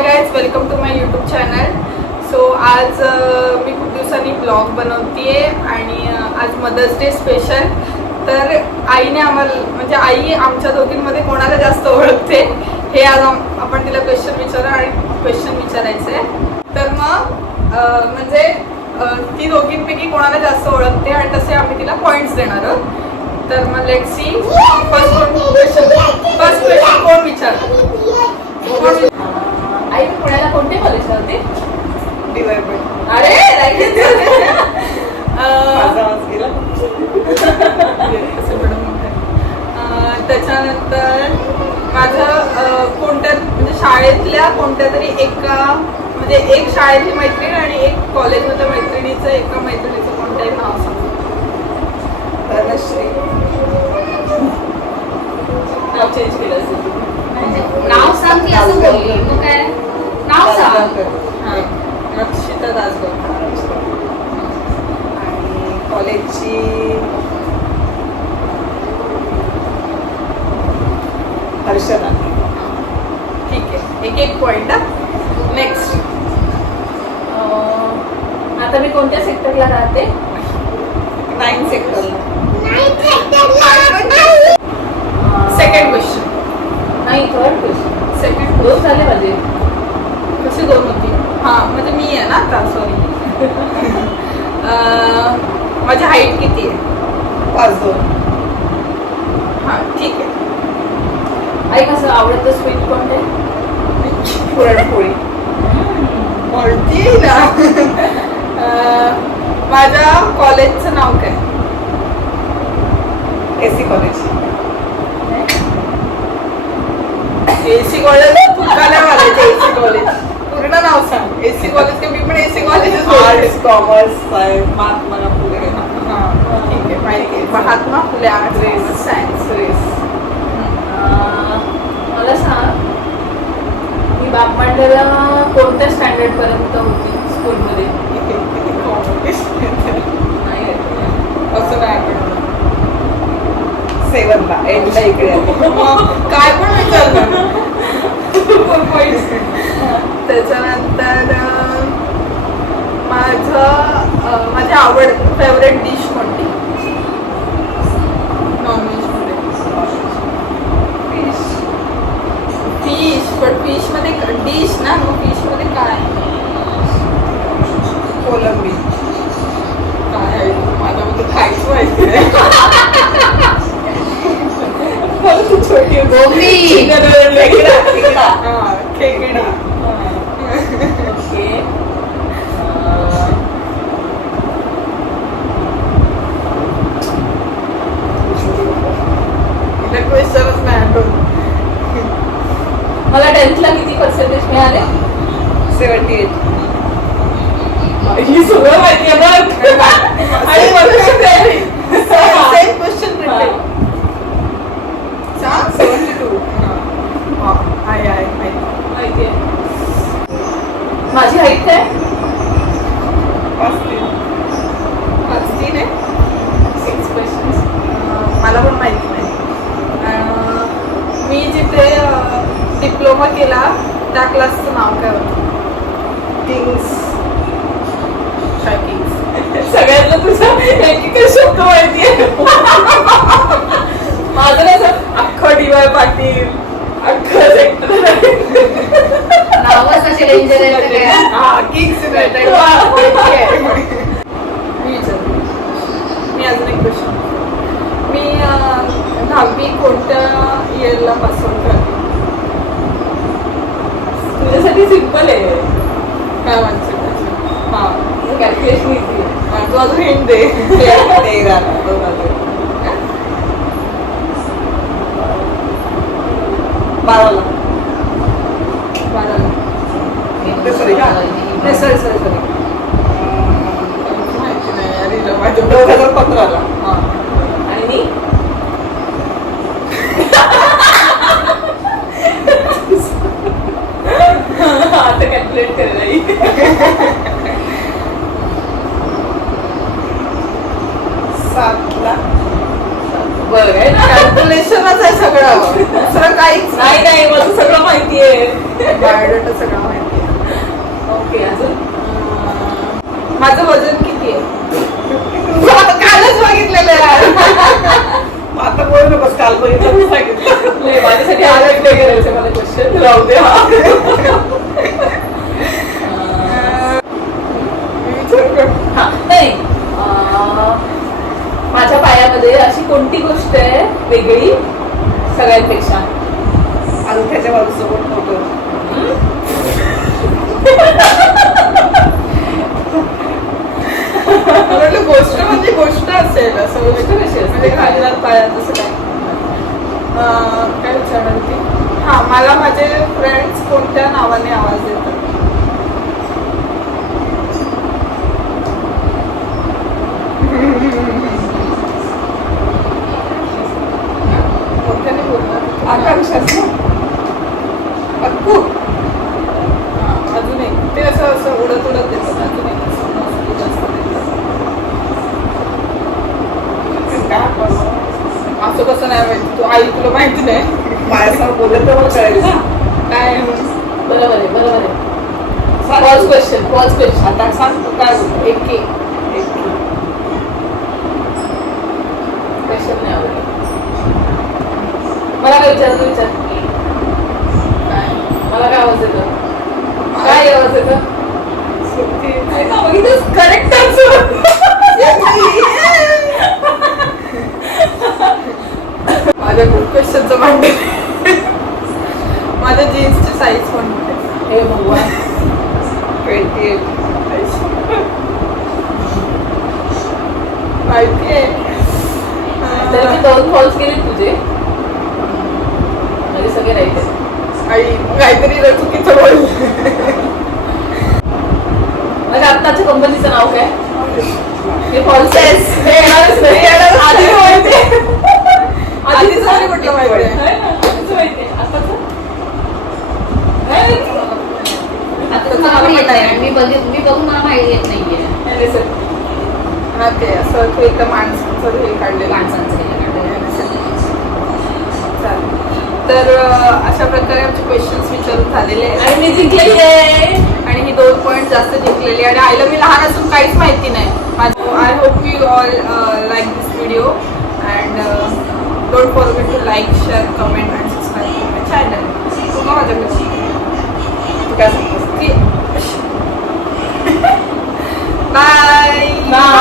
High guys, welcome to my YouTube channel. So आज मी खूप दिवसांनी ब्लॉग बनवते आणि आज मदर्स डे स्पेशल. तर आईने आम्हाला म्हणजे आई आमच्या दोघींमध्ये कोणाला जास्त ओळखते हे आज आपण तिला क्वेश्चन विचारायचं आहे. तर मग म्हणजे ती दोघींपैकी कोणाला जास्त ओळखते आणि तसे आम्ही तिला पॉईंट्स देणार आहोत. तर मग लेट सी. फर्स्ट क्वेश्चन कोण विचारणार? आई पुण्याला कोणते कॉलेज होते? अरे त्याच्यानंतर माझं कोणत्या म्हणजे शाळेतल्या कोणत्या तरी एका म्हणजे एक शाळेतली मैत्रीण आणि एक कॉलेजमधल्या मैत्रिणीचं एका मैत्रिणीचं कोणतंही नाव सांग. नाव चेंज केलं असेल. नाव सांग की असं बोलली मग काय नाव सांग. रक्षिता दासगावकर आणि कॉलेजची हर्षदा. ठीक आहे, एक पॉइंट. नेक्स्ट. आता मी कोणत्या सेक्टरला राहते? 9 सेक्टरला. Second question. नाही, थर्ड क्वेश्चन. सेकंड. 2 झाले माझे. कशी 2 होती? हां म्हणजे मी आहे ना आता. सॉरी. माझी हाईट किती आहे? 5'2". हां ठीक आहे. आई कसं आवडतं स्वीट कोणते? पुरणपोळी. ना. माझ्या कॉलेजचं नाव काय? AC college. एसी कॉलेज पुण्याला वालायचं. एसी कॉलेज पूर्ण नाव सांग. AC college. मी पण AC college. Arts, commerce, science, Mahatma Phule. हां ठीक आहे, माहिती. Mahatma Phule arts, science. मला सांग, मी बापमांडला कोणत्या स्टँडर्ड पर्यंत होती स्कूलमध्ये? नाही असं काय आठवलं. 7ला 8ला इकडे काय पण विचारलं. त्याच्यानंतर माझी आवड फेवरेट डिश कोणती? नॉनव्हेज मध्ये फिश. पण फिश मध्ये डिश ना, मग फिश मध्ये काय? कोलंबी. काय आहे माझ्यामध्ये खायचं माहिती छोटी गोबी. खेकडा. क्वेश्चनच नाही आठवत. मला 10th ला किती पर्सेंटेज मिळाले? 78. ही सगळं माहिती आहे बघ. आणि सेम क्वेश्चन रिपीट. 72. आहे माहिती आहे. माझी हाईट काय? 5'3". 5'3" आहे. 6 क्वेश्चन्स. मला पण माहिती नाही. मी जिथे डिप्लोमा केला त्या क्लासचं नाव काय होतं? किंग्स. सगळ्यांना तुझं एक शब्द माहिती आहे. माझं कसं अख्खं DY पाटील, अख्खं सेक्टर नावच असे डेंजर आहे. किंग्स. मी अजून एक क्वेश्चन. मी 10वी कोणत्या इयरला पास आउट करते? तुझ्यासाठी सिम्पल आहे. काय म्हणते? हां कॅल्क्युलेशन इझी आहे. तू अजून हिंट दे. 12ला. सॉरी. माहिती नाही. 2015ला. हां. आणि मी आता कॅल्क्युलेट करायला 7ला. बरं आहे ना? कॅल्क्युलेशनच आहे सगळं, दुसरं काहीच नाही नाही, मला सगळं माहिती आहे. बायोडेटा सगळं माहिती आहे. ओके, अजून माझं वजन किती आहे? कालच बघितलेलं आहे. आता बोलू नकोस, काल बघितलं सांगितलं. नाही, माझ्यासाठी अलग नाही करायचं मला क्वेश्चन. राहू दे हा. हा, नाही. माझ्या पायामध्ये अशी कोणती गोष्ट आहे वेगळी सगळ्यांपेक्षा? अंगठ्याच्या बाजूसोबत फोटो. म्हटलं गोष्ट म्हणजे गोष्ट असेल, असं गोष्ट कशी असते? म्हणजे खाली पायात असं काय. काय विचारणार होती? हा, मला माझे फ्रेंड्स कोणत्या नावाने आवाज देतात? मोठ्याने बोलतात. आकांक्षाच ना? अक्कू. अजून एक ते असं असं उडत उडत देतात. अजून एक असं मस्त जास्त देतात. काय करू? असं कसं नाही माहिती, तू आई तुला माहिती नाही माझ्यासमोर बोलत तर मला कळेल ना. काय. बरोबर आहे, बरोबर आहे. सांग. First question. आता सांग तू काय बोलतो. एक क्वेश्चन नाही आवडत मला. काय विचार, तू विचार. काय मला काय आवाज येतो? काय आवाज येतो? करेक्ट माझ्या खूप क्वेश्चनचं मांडे. माझ्या जीन्सची साईज पण मोठी. हे भगवान. 28. माहिती आहे. तर मी 2 कॉल्स केले तुझे, म्हणजे सगळे राईट आहेत. आई काहीतरी चुकीचं बोल. म्हणजे आत्ताच्या कंपनीचं नाव काय? हे फॉल्स Yes. हे येणारच नाही. आधी माहिती आहे. आधीच आणि कुठलं माहिती आहे? आहे ना? आधीच माहिती आहे. आत्ताचं? नाही, आता मला माहित आहे. मी बघून मला माहिती येत नाहीये नाही, सर. हा, ते असं ते एका माणसाचं हे काढलेलं. माणसांचं हे काढलेलं. चालेल. तर अशा प्रकारे आमचे क्वेश्चन्स विचारून झालेले आहेत आणि मी जिंकलेली आहे. आणि ही 2 पॉईंट जास्त जिंकलेली आणि आईला मी लहान असून काहीच माहिती नाही. I hope you all like this video and don't forget to like share comment and subscribe to my channel. तुम्हा माझ्याकडची तू काय सांगतोस? बाय. Bye.